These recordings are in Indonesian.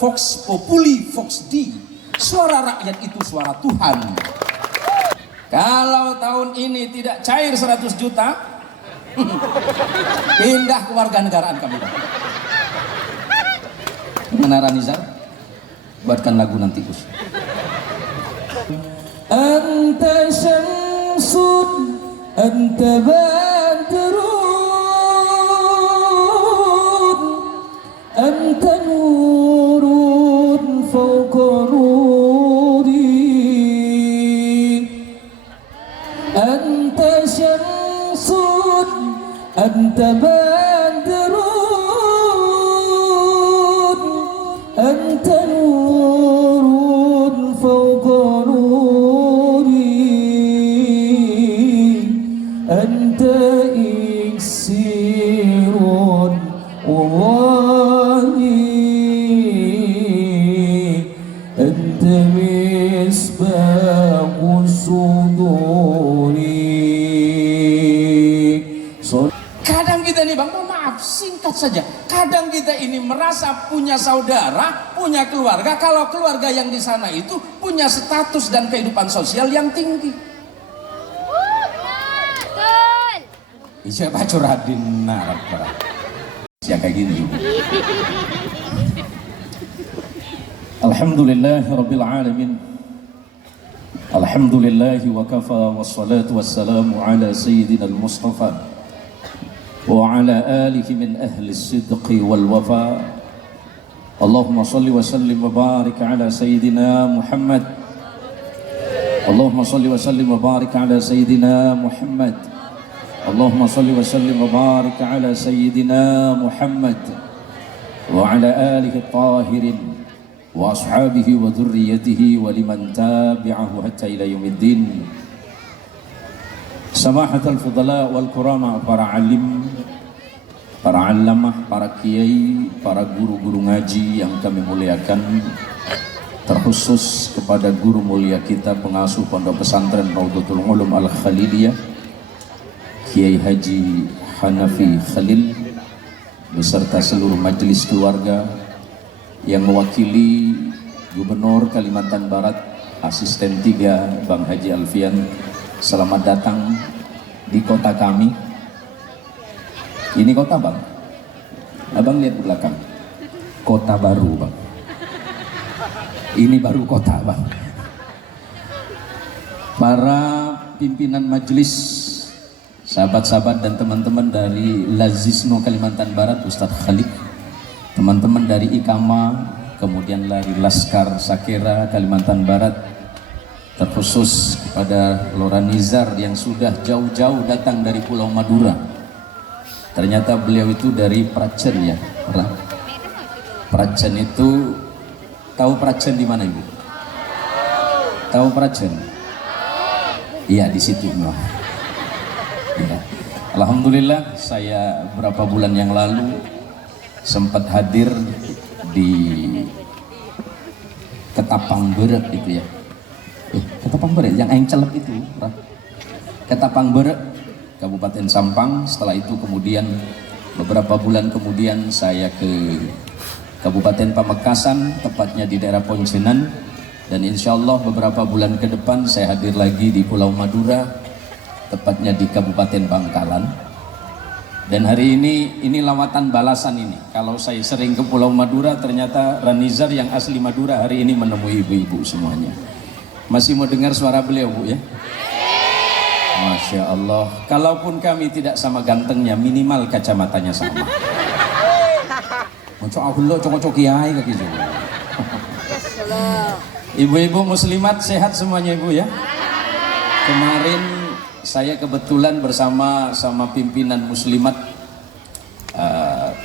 Vox Populi, Vox Dei. Suara rakyat itu suara Tuhan. Kalau tahun ini tidak cair 100 juta, pindah ke warga negaraan kami. Gimana Ranizar? Buatkan lagu nanti Gus. Anta syamsun, anta badrun, anta nurun fawqa nuri, anta syamsun, anta badrun, anta nurun fawqa anta iksirun wani, anta misbahus suduri. Kadang kita nih bang, mohon maaf singkat saja, kadang kita ini merasa punya saudara, punya keluarga, kalau keluarga yang di sana itu punya status dan kehidupan sosial yang tinggi. Siapa curhatin narap yang kayak gini. Alhamdulillahi Rabbil Alamin. Alhamdulillahi wa kafa wassalatu wassalamu ala sayyidina al-Mustafa wa ala alihi min ahli as-sidqi wal wafa. Allahumma salli wa sallim wa barik ala sayyidina Muhammad. Allahumma salli wa sallim wa barik ala sayyidina Muhammad. Allahumma salli wa sallim wa barik ala sayyidina Muhammad wa ala alihi at-tahirin wa ashabihi wa dhurriyyatihi wa liman tabi'ahu hatta ila yaumiddin. Samahatul fudala wal kurama, para alim, para alamah, para kiai, para guru-guru ngaji yang kami muliakan, terkhusus kepada guru mulia kita pengasuh Pondok Pesantren Nahdlatul Ulum Al-Khaliliyah Kiai Haji Hanafi Khalil beserta seluruh majelis keluarga yang mewakili Gubernur Kalimantan Barat Asisten 3 Bang Haji Alfian. Selamat datang di kota kami. Ini kota bang, abang lihat belakang, kota baru bang. Ini baru kota bang. Para pimpinan majelis, sahabat-sahabat dan teman-teman dari Lazisno Kalimantan Barat, Ustadz Khalid, teman-teman dari Ikama, kemudian dari Laskar Sakera Kalimantan Barat, terkhusus kepada Lora Nizar yang sudah jauh-jauh datang dari Pulau Madura. Ternyata beliau itu dari Pracen ya, Pracen itu, tahu Pracen di mana ibu? Tahu Pracen? Iya di situ. Ya. Alhamdulillah saya beberapa bulan yang lalu sempat hadir di Ketapang Berek itu ya. Ketapang Berek yang celep itu, Ketapang Berek, Kabupaten Sampang. Setelah itu kemudian beberapa bulan kemudian saya ke Kabupaten Pamekasan, tepatnya di daerah Poncenan, dan insya Allah beberapa bulan ke depan saya hadir lagi di Pulau Madura, tepatnya di Kabupaten Bangkalan. Dan hari ini lawatan balasan ini. Kalau saya sering ke Pulau Madura, ternyata Ranizar yang asli Madura hari ini menemui ibu-ibu semuanya. Masih mau dengar suara beliau bu ya? Masya Allah. Kalaupun kami tidak sama gantengnya, minimal kacamatanya sama. Ibu-ibu muslimat sehat semuanya ibu ya? Kemarin saya kebetulan bersama pimpinan muslimat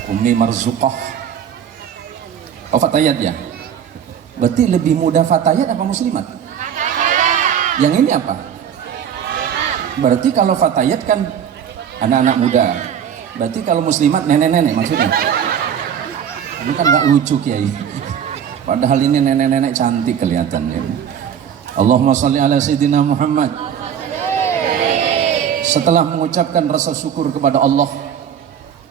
Umi Marzuqah. Oh Fatayat ya? Berarti lebih muda Fatayat apa muslimat? Yang ini apa? Berarti kalau Fatayat kan anak-anak muda. Berarti kalau muslimat nenek-nenek maksudnya? Ini kan gak lucu Kiai. Padahal ini nenek-nenek cantik kelihatannya. Allahumma sholli ala sayyidina Muhammad. Setelah mengucapkan rasa syukur kepada Allah,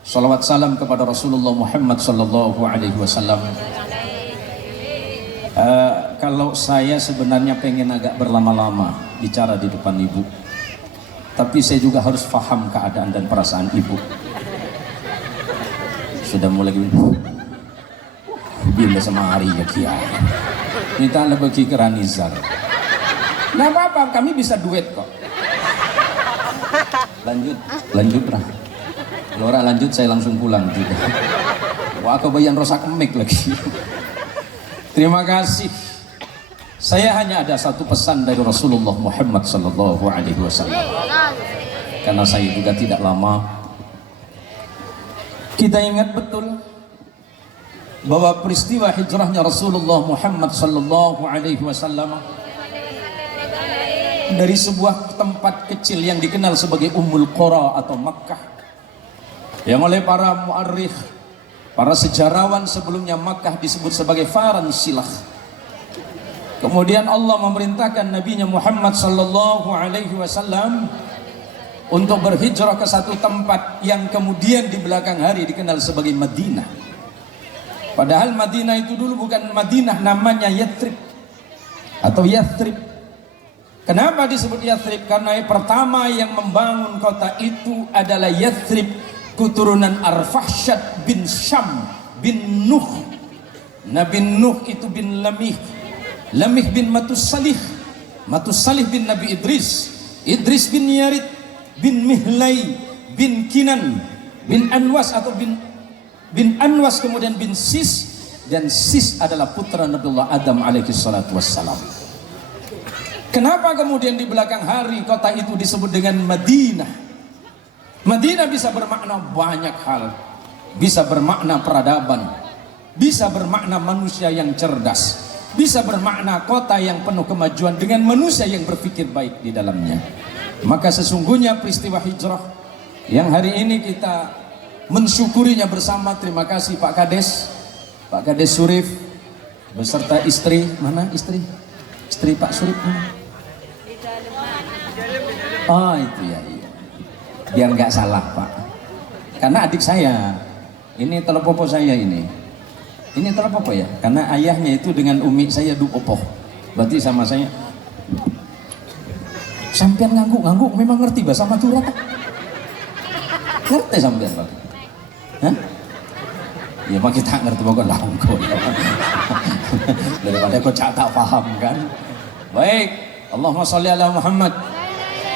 salawat salam kepada Rasulullah Muhammad sallallahu alaihi wasallam, kalau saya sebenarnya pengen agak berlama-lama bicara di depan ibu, tapi saya juga harus paham keadaan dan perasaan ibu. Sudah mulai bila sama hari ya kiai. Minta lebih keranizar. Nah apa-apa, kami bisa duet kok. Lanjut lah. Lora lanjut, saya langsung pulang juga. Wah, aku bayan rosak emik lagi. Terima kasih. Saya hanya ada satu pesan dari Rasulullah Muhammad sallallahu alaihi wasallam. Karena saya juga tidak lama. Kita ingat betul bahwa peristiwa hijrahnya Rasulullah Muhammad sallallahu alaihi wasallam dari sebuah tempat kecil yang dikenal sebagai Ummul Qura atau Makkah, yang oleh para muarrikh, para sejarawan sebelumnya Makkah disebut sebagai Faran Silah. Kemudian Allah memerintahkan Nabi Muhammad sallallahu alaihi wasallam untuk berhijrah ke satu tempat yang kemudian di belakang hari dikenal sebagai Madinah. Padahal Madinah itu dulu bukan Madinah, namanya Yathrib atau Yathrib. Kenapa disebut Yathrib? Karena pertama yang membangun kota itu adalah Yathrib, keturunan Arfahsyad bin Syam bin Nuh. Nabi Nuh itu bin Lamih, Lamih bin Matusalih, Matusalih bin Nabi Idris, Idris bin Yarid bin Mihlai bin Kinan bin Anwas atau bin Anwas, kemudian bin Sis, dan Sis adalah putra Nabiullah Adam alaihi salatu wassalam. Kenapa kemudian di belakang hari kota itu disebut dengan Madinah? Madinah bisa bermakna banyak hal. Bisa bermakna peradaban, bisa bermakna manusia yang cerdas, bisa bermakna kota yang penuh kemajuan dengan manusia yang berpikir baik di dalamnya. Maka sesungguhnya peristiwa hijrah yang hari ini kita mensyukurinya bersama. Terima kasih Pak Kades, Pak Kades Surif beserta istri. Mana istri? Istri Pak Surif mana? Oh itu ya, iya. Biar nggak salah Pak, karena adik saya ini telepopo saya ini telepopo ya, karena ayahnya itu dengan umi saya dupopo, berarti sama saya. Sampean ngangguk memang ngerti bahasa Madura Pak? Ngerti sampean Pak? Hah? Ya Pak, kita ngerti pokok langkul. Daripada kau tak paham kan. Baik, Allahumma sholli ala Muhammad.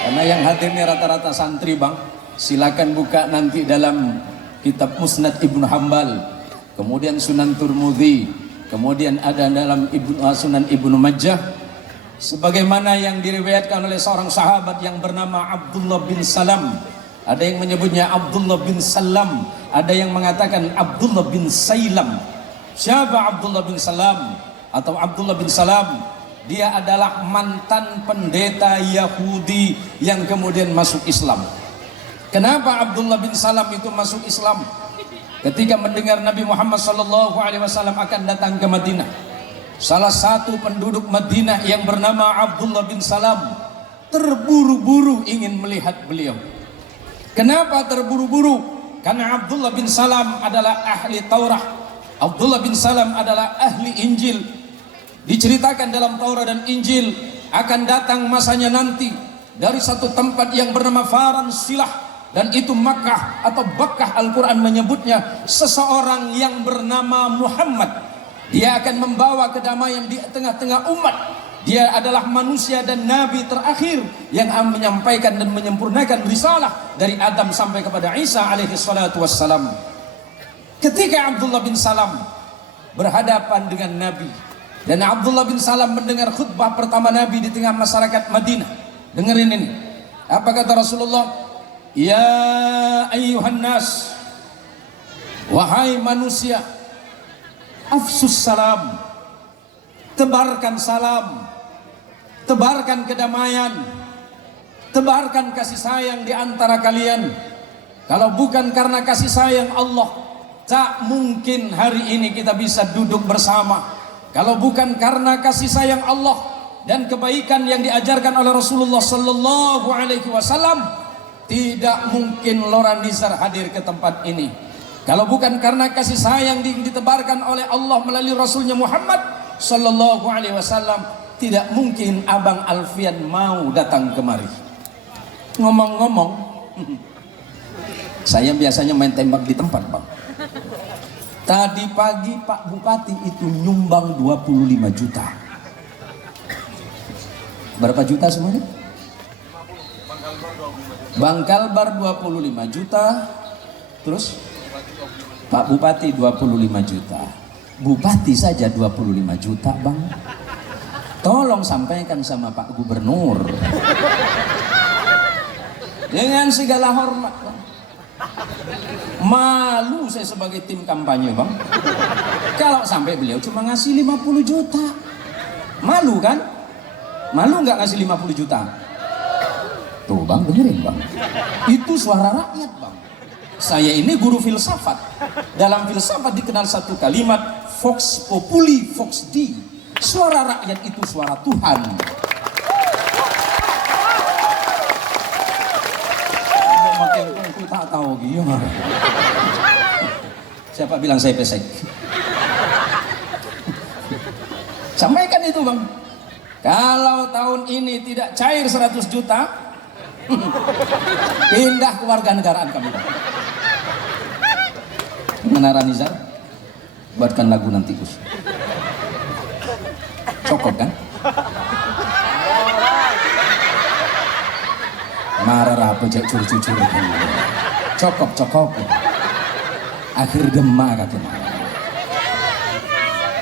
Karena yang hadir ini rata-rata santri Bang, silakan buka nanti dalam kitab Musnad Ibnu Hambal, kemudian Sunan Turmudi, kemudian ada dalam Sunan Ibnu Majah, sebagaimana yang diriwayatkan oleh seorang sahabat yang bernama Abdullah bin Salam. Ada yang menyebutnya Abdullah bin Salam, ada yang mengatakan Abdullah bin Sailam. Siapa Abdullah bin Salam atau Abdullah bin Salam? Dia adalah mantan pendeta Yahudi yang kemudian masuk Islam. Kenapa Abdullah bin Salam itu masuk Islam? Ketika mendengar Nabi Muhammad SAW akan datang ke Madinah, salah satu penduduk Madinah yang bernama Abdullah bin Salam terburu-buru ingin melihat beliau. Kenapa terburu-buru? Karena Abdullah bin Salam adalah ahli Taurat, Abdullah bin Salam adalah ahli Injil. Diceritakan dalam Taurat dan Injil akan datang masanya nanti dari satu tempat yang bernama Faran Silah, dan itu Makkah atau Bakkah. Al-Quran menyebutnya seseorang yang bernama Muhammad. Dia akan membawa kedamaian di tengah-tengah umat. Dia adalah manusia dan nabi terakhir yang menyampaikan dan menyempurnakan risalah dari Adam sampai kepada Isa alaihi salatu wassalam. Ketika Abdullah bin Salam berhadapan dengan Nabi, dan Abdullah bin Salam mendengar khutbah pertama Nabi di tengah masyarakat Madinah. Dengerin ini. Apa kata Rasulullah? Ya ayyuhan nas, wahai manusia, afsus salam, tebarkan salam, tebarkan kedamaian, tebarkan kasih sayang di antara kalian. Kalau bukan karena kasih sayang Allah, tak mungkin hari ini kita bisa duduk bersama. Kalau bukan karena kasih sayang Allah dan kebaikan yang diajarkan oleh Rasulullah sallallahu alaihi wasallam, tidak mungkin Lora Nizar hadir ke tempat ini. Kalau bukan karena kasih sayang ditebarkan oleh Allah melalui Rasulnya Muhammad Sallallahu Alaihi Wasallam, tidak mungkin Abang Alfian mau datang kemari. Ngomong-ngomong, saya biasanya main tembak di tempat, Bang. Tadi pagi Pak Bupati itu nyumbang 25 juta. Berapa juta semuanya? Bang Kalbar 25 juta. Terus Pak Bupati 25 juta. Bupati saja 25 juta, Bang. Tolong sampaikan sama Pak Gubernur dengan segala hormat, Bang. Malu saya sebagai tim kampanye, Bang, kalau sampai beliau cuma ngasih 50 juta. Malu kan? Malu nggak ngasih 50 juta? Tuh, Bang, dengerin, Bang. Itu suara rakyat, Bang. Saya ini guru filsafat. Dalam filsafat dikenal satu kalimat, Vox Populi, Vox Dei. Suara rakyat itu suara Tuhan. Aku tak tahu gimana. Siapa bilang saya pesek? Sampaikan itu, Bang. Kalau tahun ini tidak cair 100 juta, pindah ke warga negaraan kami. Menara Nizar, buatkan lagu nanti, Gus. Cokok kan? Marah apa cek curi-curi. Cokok. Akhir gemar katanya.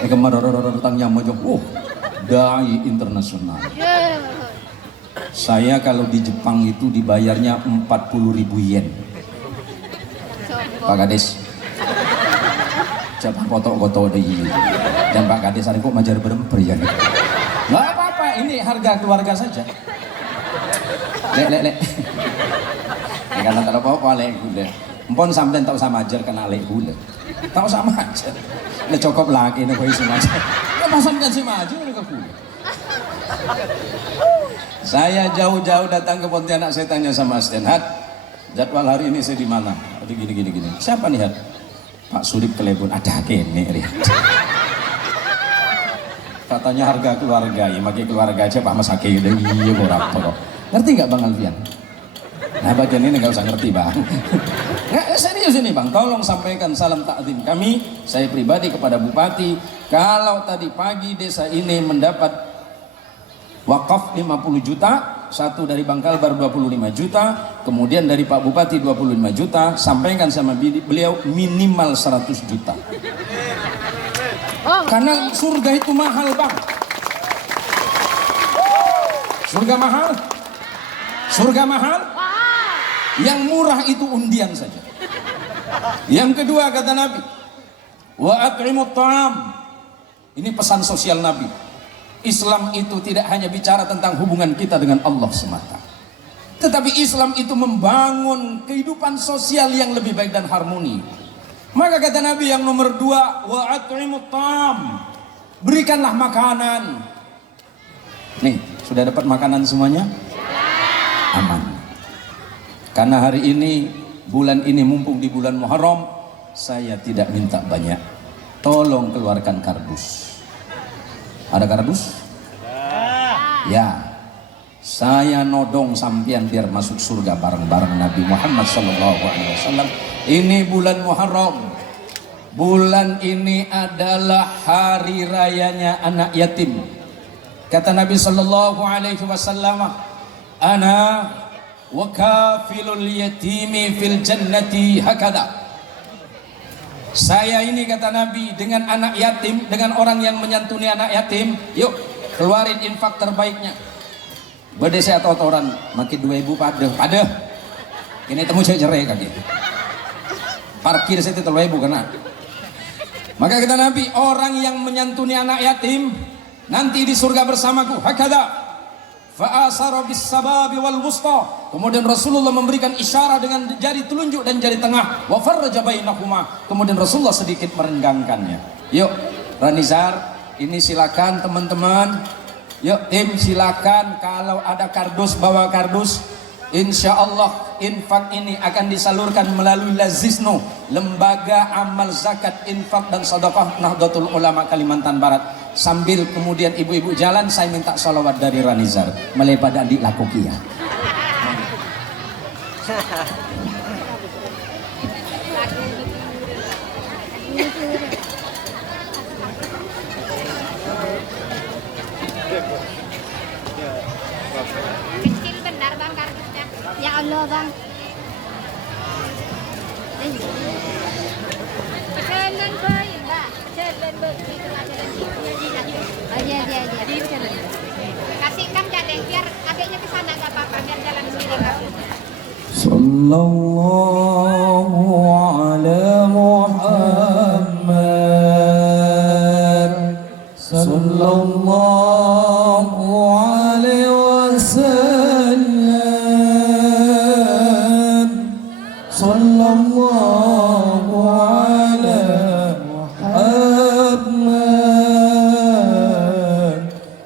Gemar tangnya mojo. Oh, dai internasional. Saya kalau di Jepang itu dibayarnya 40.000 yen. Pak Kades. Coba foto-foto deh. Dan Pak Kades hari kok majar beremper ya. Nggak apa-apa, ini harga keluarga saja. Lek. Karena tak apa-apa lek gula. Empon sampean tak usah majar kena lek gula. Tak usah majar. Nek cukup lagi nek kowe majar. Ya masa kan si maju nek gula. Saya jauh-jauh datang ke Pontianak, saya tanya sama Asisten, Hat, jadwal hari ini saya di mana? Ada gini. Siapa nih, Hat? Pak Surip Kelebon. Ada kene Riat. Katanya harga keluarga, ya makai keluarga aja Pak Mas Hake udah iya kok. Ngerti nggak Bang Alfian? Nah bagian ini nggak usah ngerti, Bang. Nggak, serius ini, Bang. Tolong sampaikan salam takdim kami, saya pribadi kepada Bupati. Kalau tadi pagi desa ini mendapat wakaf 50 juta, satu dari Bang Kalbar 25 juta, kemudian dari Pak Bupati 25 juta, sampaikan sama beliau minimal 100 juta. Karena surga itu mahal, Bang. Surga mahal. Yang murah itu undian saja. Yang kedua kata Nabi, wa at'imut ta'am. Ini pesan sosial Nabi. Islam itu tidak hanya bicara tentang hubungan kita dengan Allah semata, tetapi Islam itu membangun kehidupan sosial yang lebih baik dan harmoni. Maka kata Nabi yang nomor 2, wa at'imut ta'am. Berikanlah makanan. Nih, sudah dapat makanan semuanya? Aman. Karena hari ini, bulan ini mumpung di bulan Muharram, saya tidak minta banyak. Tolong keluarkan kardus. Ada kardus? Ya. Saya nodong sampian biar masuk surga bareng-bareng Nabi Muhammad SAW. Ini bulan Muharram. Bulan ini adalah hari rayanya anak yatim. Kata Nabi SAW, ana wa kafilul yatimi fil jannati hakada. Saya ini kata Nabi dengan anak yatim, dengan orang yang menyantuni anak yatim, yuk keluarin infak terbaiknya. Berdesa atau orang makin 2.000 pada. Ini temu cerai kaki. Parkir saya 3.000 kena. Maka kata Nabi, orang yang menyantuni anak yatim nanti di surga bersamaku. Hakada. Fa'asara bis sababi wal wusta. Kemudian Rasulullah memberikan isyarat dengan jari telunjuk dan jari tengah. Wa farraja bainahuma. Kemudian Rasulullah sedikit merenggangkannya. Yuk, Ranizar, ini silakan teman-teman. Yuk tim, silakan kalau ada kardus bawa kardus. Insya Allah infak ini akan disalurkan melalui Lazisno, Lembaga Amal Zakat Infak dan Sedekah Nahdlatul Ulama Kalimantan Barat. Sambil kemudian ibu-ibu jalan, saya minta sholawat dari Ranizar melepada di lakokia. Kecil benar bang kardusnya. Ya Allah bang. Jalan baik mbak. Jalan baik itu ada lagi. Iya. Kasihkan jadeng biar adiknya ke sana nggak apa-apa biar jalan sendiri nggak. Sallallahu ala Muhammad. Sallallahu alaihi wasallam. Sallallahu ala Muhammad.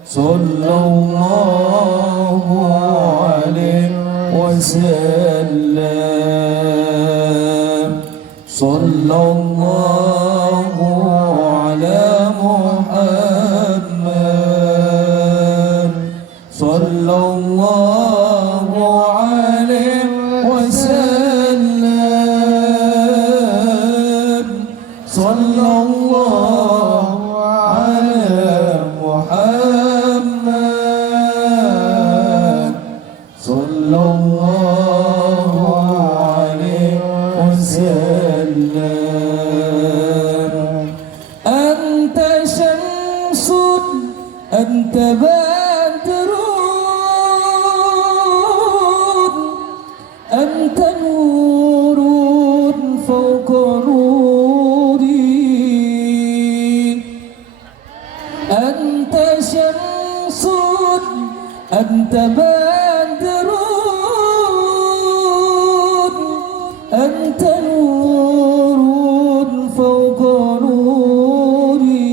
Sallallahu alaihi wasallam. Sallallahu ala Muhammad. Sallallahu alaihi wasallam. Sallallahu ala Muhammad. Sallallahu alaihi wasallam. Anta syamsun, anta badrun, anta nurun fawqa nuri. Anta syamsun, anta badrun, anta nurun fawqa nuri.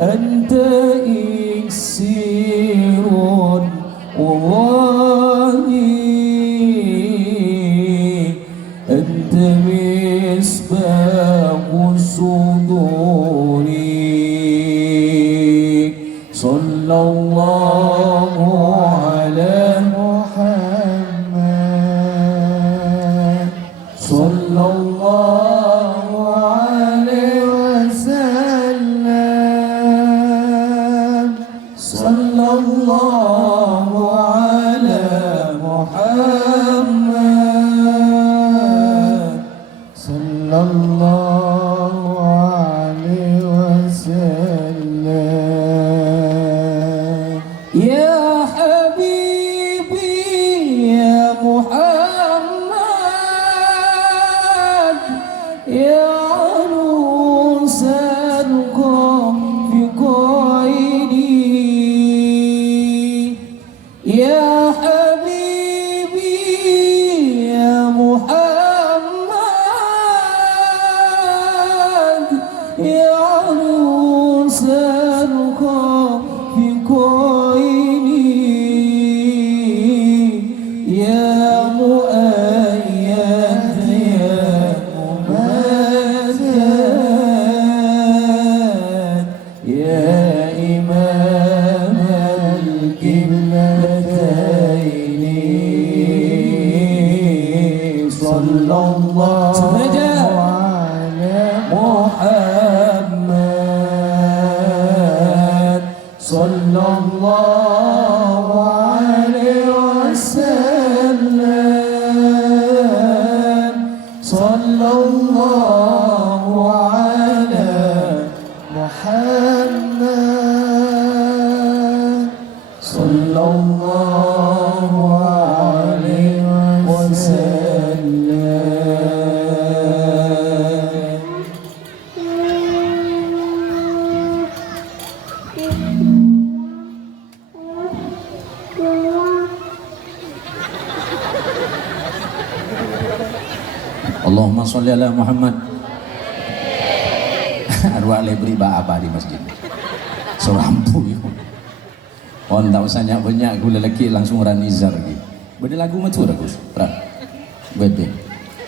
Anta iksirun wani, anta misbahu suduri. Sallallahu ala Muhammad. Sallallahu alaihi wasallam. Sallallahu ala Muhammad. Sallallahu alaihi wasallam. Ya habibi ya Muhammad, ya arusan fi qaidi. Ya habibi ya Muhammad, ya arusan fi qaidi. Ya muayyad ya mumazzad, ya imam al-qiblataini. Sallallahu ala Muhammad. Sallallahu alaihi wasallam. Sallallahu ala Muhammad. Sallallahu alaihi wasallam. Allahumma sholli ala Muhammad. Arwah lebri apa di masjid. Serampu itu. Oh, tak usah banyak gula lelaki langsung Ranizar lagi. Beda lagu macam tu Gus. Prak. Beda.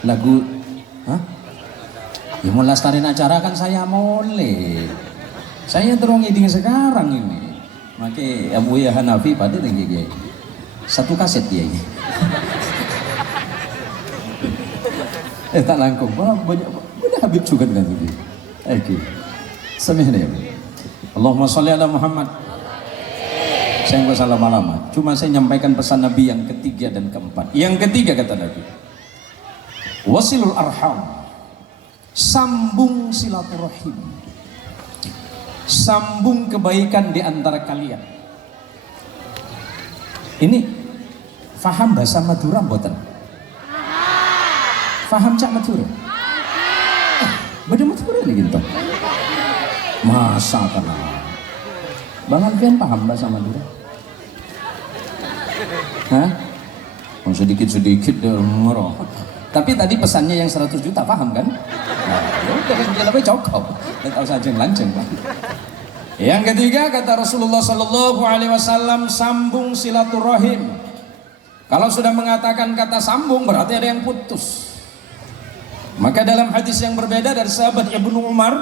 Lagu, hah? Ya mau lastarin acara kan saya boleh. Saya terong ngiding sekarang ini. Maka Abu Ya Hanafi pada tinggi dia. Satu kaset dia ini. Tak langkung. Banyak Habib juga kan itu. Oke. Semihnya. Allahumma sholli ala Muhammad. Saya nggak salah lama. Cuma saya nyampaikan pesan Nabi yang ketiga dan keempat. Yang ketiga kata Nabi, wasilul arham. Sambung silaturahim, sambung kebaikan di antara kalian. Ini faham bahasa Madura mboten? Faham cak Madura? Beda Madura ini gitu. Masa kenal? Bang Alfian paham bahasa Madura? Hah? Sedikit-sedikit merah. Tapi tadi pesannya yang 100 juta paham kan? Nah, ya udah dia lebih cukup. Tahu saja lanceng Pak. Yang ketiga kata Rasulullah Sallallahu Alaihi Wasallam, sambung silaturahim. Kalau sudah mengatakan kata sambung berarti ada yang putus. Maka dalam hadis yang berbeda dari sahabat Ibnu Umar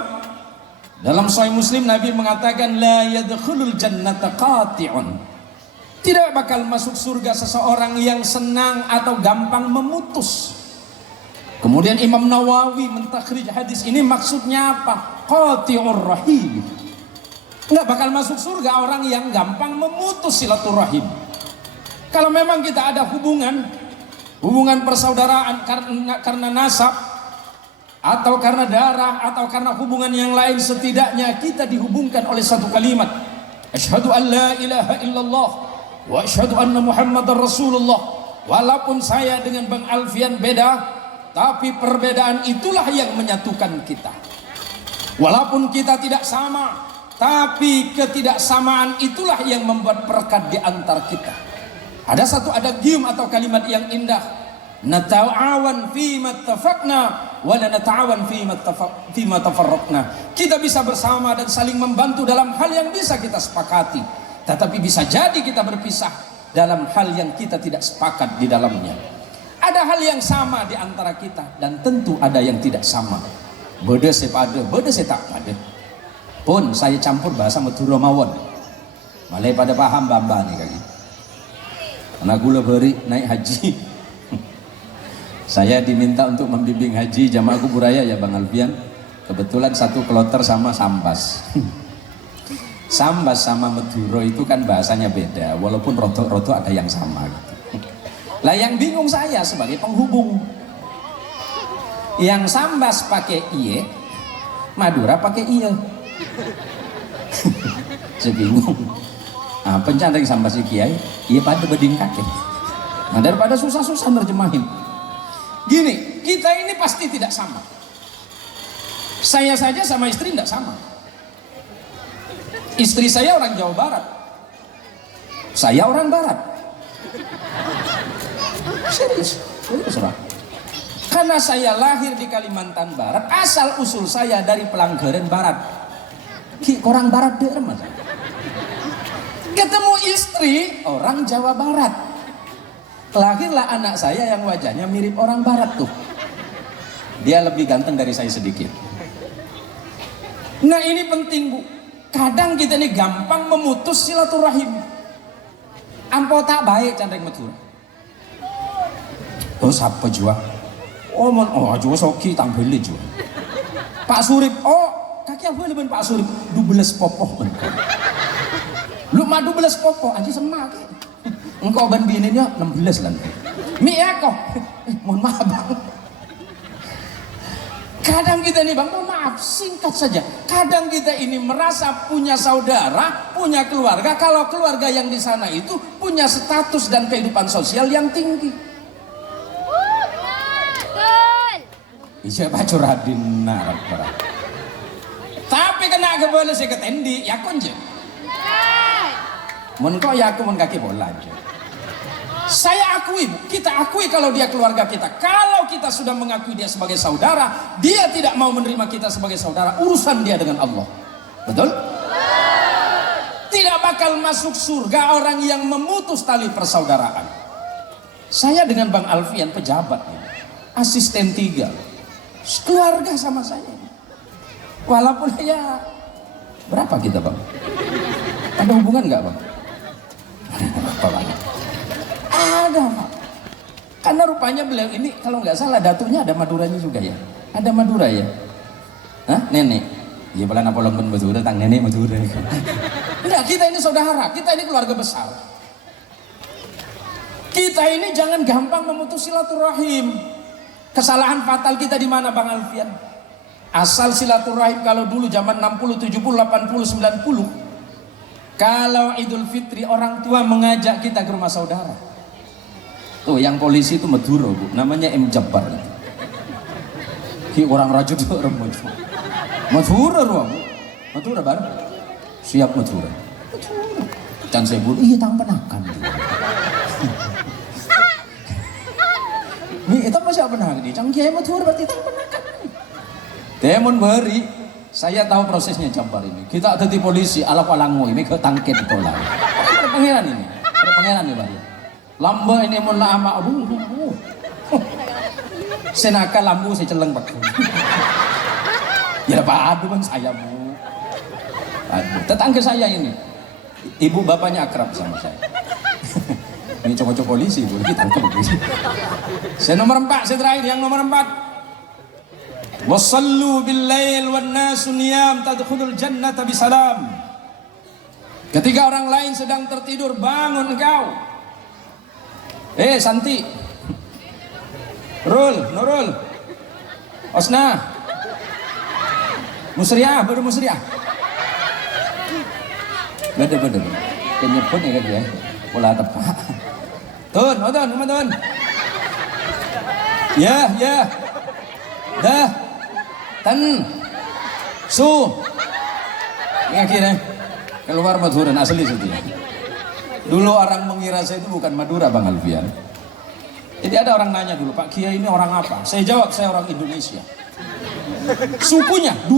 dalam Sahih Muslim, Nabi mengatakan la yadkhulul jannata qati'un. Tidak bakal masuk surga seseorang yang senang atau gampang memutus. Kemudian Imam Nawawi mentakhrij hadis ini, maksudnya apa? Qati'ur rahim. Nggak bakal masuk surga orang yang gampang memutus silaturahim. Kalau memang kita ada hubungan persaudaraan karena nasab, atau karena darah, atau karena hubungan yang lain, setidaknya kita dihubungkan oleh satu kalimat, asyhadu an la ilaha illallah wa asyhadu anna Muhammadar Rasulullah. Walaupun saya dengan Bang Alfian beda, tapi perbedaan itulah yang menyatukan kita. Walaupun kita tidak sama, tapi ketidaksamaan itulah yang membuat perekat di antar kita. Ada satu adagium atau kalimat yang indah, nata'awan fima ittafaqna wa la nata'awan fima tafarraqna. Kita bisa bersama dan saling membantu dalam hal yang bisa kita sepakati, tetapi bisa jadi kita berpisah dalam hal yang kita tidak sepakat di dalamnya. Ada hal yang sama di antara kita dan tentu ada yang tidak sama. Beda sepada, beda setak pada. Pun saya campur bahasa Madura mawon. Malai pada paham bamba nih kaki. Karena gula beri naik haji. Saya diminta untuk membimbing haji jamaah kubur raya ya Bang Alfian. Kebetulan satu kloter sama Sambas. Sambas sama Madura itu kan bahasanya beda, walaupun roto-roto ada yang sama gitu. Lah yang bingung saya sebagai penghubung. Yang Sambas pakai iye, Madura pakai iye. Saya bingung. Nah, pencandang Sambas kiai, iya pada beding kaki. Nah, daripada susah-susah nerjemahin. Gini, kita ini pasti tidak sama. Saya saja sama istri tidak sama. Istri saya orang Jawa Barat, saya orang Barat. Serius Pak. Karena saya lahir di Kalimantan Barat, asal usul saya dari Pelanggaran Barat. Orang Barat deh Mas. Ketemu istri orang Jawa Barat, lahirlah anak saya yang wajahnya mirip orang Barat tuh. Dia lebih ganteng dari saya sedikit. Nah ini penting Bu. Kadang kita ini gampang memutus silaturahim. Ampo tak baik candreng Madura. Oh siapa jua? Oh jua soki tampil jua. Pak Surip, oh kaki apa lebih Pak Surip? 12 popoh. Lu mah 12 popoh aja semak. Engkau ban bininya 16 lan. Mi ya kok. Mohon maaf Bang. Kadang kita ini Bang, mohon maaf singkat saja. Kadang kita ini merasa punya saudara, punya keluarga. Kalau keluarga yang di sana itu punya status dan kehidupan sosial yang tinggi. Iya Pak Curadin narak. Tapi kena keboleh saya ketendi, ya konje. Mun kok ya aku mun kaki bola aja. Saya akui, kita akui kalau dia keluarga kita. Kalau kita sudah mengakui dia sebagai saudara, dia tidak mau menerima kita sebagai saudara, urusan dia dengan Allah. Betul? Tidak bakal masuk surga orang yang memutus tali persaudaraan. Saya dengan Bang Alfian pejabat, asisten 3. keluarga sama saya. Walaupun ya berapa kita bang? Ada hubungan nggak bang? Apa bang? Ada bang. Karena rupanya beliau ini kalau nggak salah datuknya ada Maduranya juga ya. Ada Madura ya? Hah? Nenek? Iya pelan apa lompen Madura, tang nenek Madura. Enggak, kita ini saudara, kita ini keluarga besar. Kita ini jangan gampang memutus silaturahim. Kesalahan fatal kita di mana Bang Alfian? Asal silaturahim kalau dulu zaman 60, 70, 80, 90. Kalau Idul Fitri orang tua mengajak kita ke rumah saudara. Tuh yang polisi itu Madura bu, namanya M. Jabbar. Ki orang raja itu rembut. Madura bu, Madura baru. Siap Madura. Dan saya bilang, iya tang penakan. Ini itu apa siapa penakan? Cang kiai Madura berarti tang penakan. Temun beri, saya tahu prosesnya Jabbar ini. Kita ada di polisi, ala palango ini ke tangket ditolak. Ada pangeran ini, ada pangeran nih bari. Lamba ini mun lama, aduh. Senaka lambu saya celeng pak. Ya pak, aduh bang saya bu. Aduh, tetangga saya ini, ibu bapaknya akrab sama saya. Ini cowok-cowok polisi, boleh kita tangkap polisi. Saya nomor 4, saya terakhir yang nomor 4. Wasallu bil lail wan nasu niyam tadkhulul jannata bisalam. Ketika orang lain sedang tertidur, bangun engkau. Santi. Nurul. Osna. Musriah, baru Musriah. Beda. Penyebut ya kan ya. Pola tepat. Tun. Ya. Dah. Tan. Su. Ini akhirnya keluar Madura asli itu. Dulu orang mengira saya itu bukan Madura Bang Alfian. Jadi ada orang nanya dulu, Pak Kiai ini orang apa? Saya jawab, saya orang Indonesia. Sukunya 2.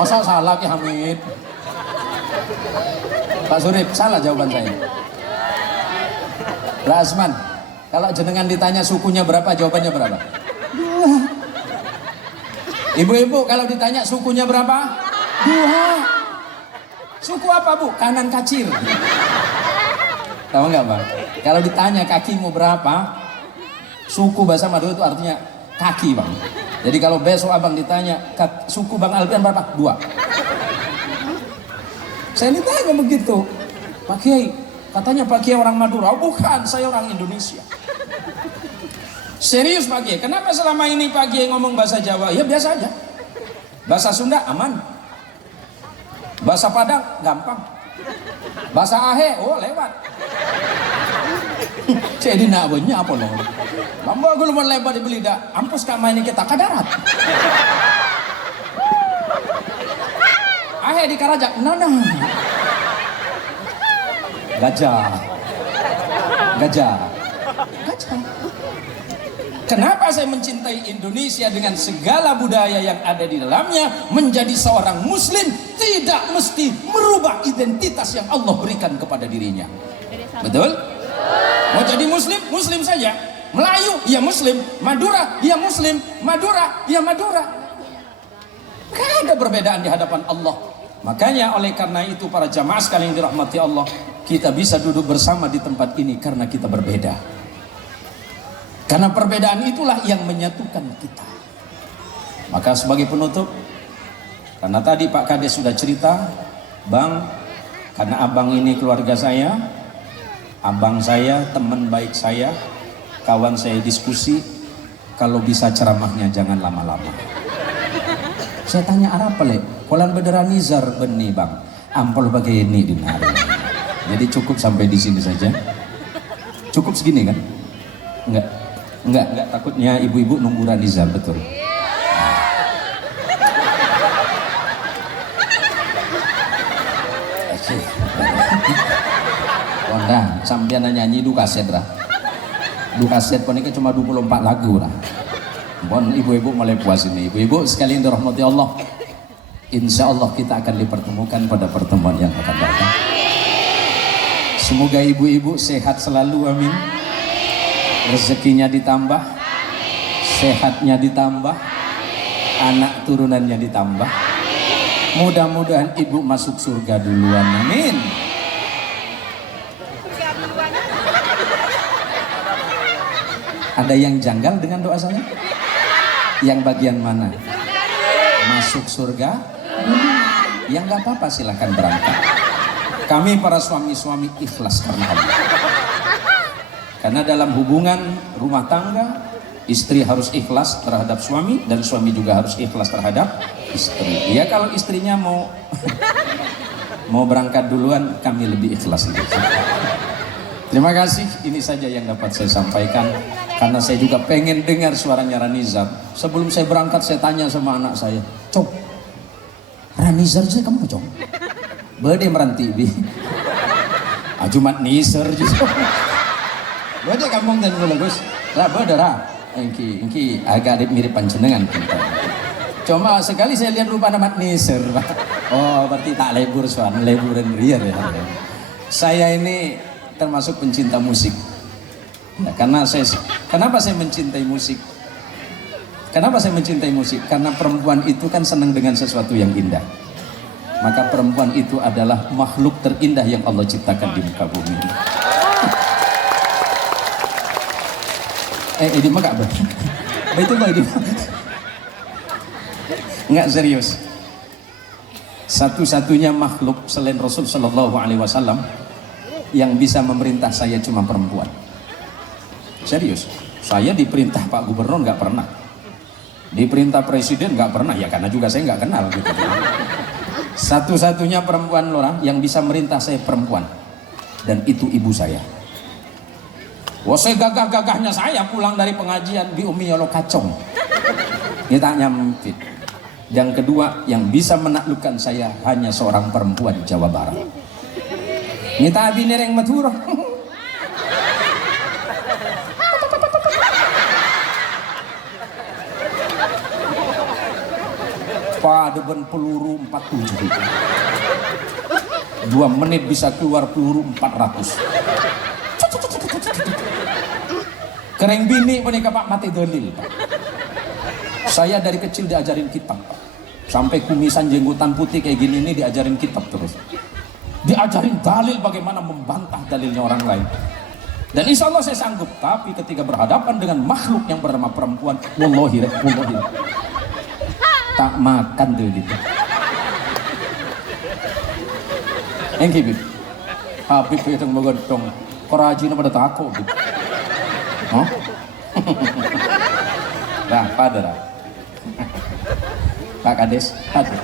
Masa salah Ki Hamid? Pak Surip, salah jawaban saya. Rasman, kalau jenengan ditanya sukunya berapa, jawabannya berapa? 2. Ibu-ibu kalau ditanya sukunya berapa? 2. Suku apa bu? Kanan kacir. Tahu nggak bang? Kalau ditanya kakimu berapa, suku bahasa Madura itu artinya kaki bang. Jadi kalau besok abang ditanya suku Bang Alfian berapa? 2. Saya ditanya begitu, Pak Kiai, katanya Pak Kiai orang Madura. Oh, bukan, saya orang Indonesia. Serius Pak Kiai, kenapa selama ini Pak Kiai ngomong bahasa Jawa? Ya biasa aja. Bahasa Sunda aman. Bahasa Padang gampang. Bahasa Ahe, oh lewat. Jadi nak punya apa loh? Lamba gue lumayan lebar dibeli dah. Ampus kak mainin kita ke darat. Ahe di Karajak, nana. Gajah. Kenapa saya mencintai Indonesia dengan segala budaya yang ada di dalamnya? Menjadi seorang muslim tidak mesti merubah identitas yang Allah berikan kepada dirinya. Betul? Mau jadi muslim, muslim saja. Melayu, ya muslim. Madura, ya muslim. Madura, ya Madura. Gak ada perbedaan di hadapan Allah. Makanya oleh karena itu para jamaah sekalian yang dirahmati Allah, kita bisa duduk bersama di tempat ini karena kita berbeda. Karena perbedaan itulah yang menyatukan kita. Maka sebagai penutup, karena tadi Pak Kades sudah cerita, Bang, karena abang ini keluarga saya, abang saya, teman baik saya, kawan saya diskusi, kalau bisa ceramahnya jangan lama-lama. Saya tanya apa le? Kolan bederanizar beni bang, ampol bagai ini di nari. Jadi cukup sampai di sini saja. Cukup segini kan? Enggak, takutnya ibu-ibu nunggu Ranizar, betul. Wanda, sampean nyanyi du kaset lah. Du kaset poniknya cuma 24 lagu lah. Bon ibu-ibu mulai puas ini. Ibu-ibu sekalian dirahmati Allah. Insya Allah kita akan dipertemukan pada pertemuan yang akan datang. Semoga ibu-ibu sehat selalu, amin. rezekinya ditambah, sehatnya ditambah, anak turunannya ditambah. Mudah-mudahan ibu masuk surga duluan, amin. Ada yang janggal dengan doa saya? Yang bagian mana? Masuk surga? Ya nggak apa-apa, silahkan berangkat. Kami para suami-suami ikhlas karena Allah. Karena dalam hubungan rumah tangga, istri harus ikhlas terhadap suami dan suami juga harus ikhlas terhadap istri. Ya kalau istrinya mau mau berangkat duluan, kami lebih ikhlas lagi. Terima kasih, ini saja yang dapat saya sampaikan. Karena saya juga pengen dengar suaranya Ranizar. Sebelum saya berangkat saya tanya sama anak saya, "Cok, Ranizar sih kamu cok? Bede meranti bi. Ajumat Nizar juga. Bede kampung dan gula gus. Lah bede ra. Engki agak mirip panjenengan. Cuma sekali saya lihat rupa nama Nizar. Oh berarti tak lebur suan, leburan riar ya. Saya ini termasuk pencinta musik. Ya, kenapa saya mencintai musik? Kenapa saya mencintai musik? Karena perempuan itu kan senang dengan sesuatu yang indah. Maka perempuan itu adalah makhluk terindah yang Allah ciptakan di muka bumi. Ini mah gak betul. Betul mah ini. Enggak serius. Satu-satunya makhluk selain Rasul Shallallahu Alaihi Wasallam yang bisa memerintah saya cuma perempuan. Serius, saya diperintah Pak Gubernur nggak pernah, diperintah Presiden nggak pernah, ya karena juga saya nggak kenal gitu. Satu-satunya perempuan orang yang bisa merintah saya perempuan, dan itu ibu saya. Wah saya gagah-gagahnya saya pulang dari pengajian di Umi Yolo Kacong, kita nyampit. Yang kedua yang bisa menaklukkan saya hanya seorang perempuan Jawa Barat. Nita abinereng maturah. Pada ben peluru 47. 2 menit bisa keluar peluru 400. Kereng bini menika Pak mati dolil Pak. Saya dari kecil diajarin kitab Pak. Sampai kumisan jenggotan putih kayak gini ini diajarin kitab terus. Diajarin dalil bagaimana membantah dalilnya orang lain. Dan insya Allah saya sanggup. Tapi ketika berhadapan dengan makhluk yang bernama perempuan, wallahi tak makan tuh gitu. Engki bib. Habib itu ngegotong. Korajina pada takut gitu. Hah? Nah, pada Pak Kades, pada.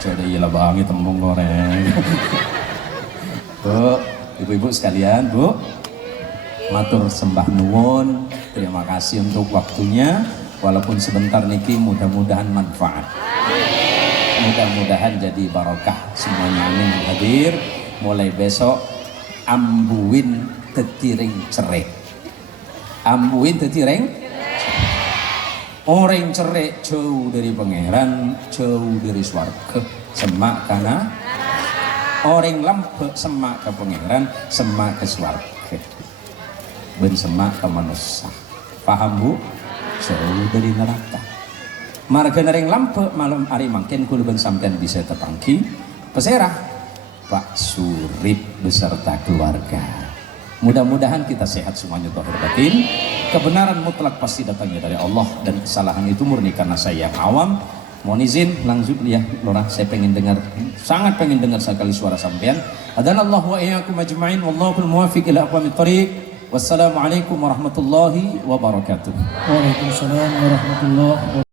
Jadi iyalah bangi tembung goreng. Bu, ibu-ibu sekalian, Bu. Matur sembah nuwun. Terima kasih untuk waktunya. Walaupun sebentar niki, mudah-mudahan manfaat. Mudah-mudahan jadi barokah semuanya. Amin hadir. Mulai besok ambuin tetiring cerai. Ambuin tetiring. Orang cerai jauh dari pangeran, jauh dari swarga. Semak kana. Orang lampe semak ke pangeran, semak ke swarga. Ben semak ke manusia. Paham Bu? Jauh dari neraka. Marga nering lampe malam hari mangken kula ben sampean bisa terpangki peserah Pak Surip beserta keluarga. Mudah-mudahan kita sehat semuanya zahir batin. Kebenaran mutlak pasti datangnya dari Allah dan kesalahan itu murni karena saya yang awam. Mohon izin langsung ya Lora, saya pengen dengar, sangat pengen dengar sekali suara sampean. Adanallahu wa iyyakum ajma'in wallahu muwaffiq ila aqwamit thoriq. Wassalamualaikum warahmatullahi wabarakatuh. Waalaikumsalam warahmatullahi wabarakatuh.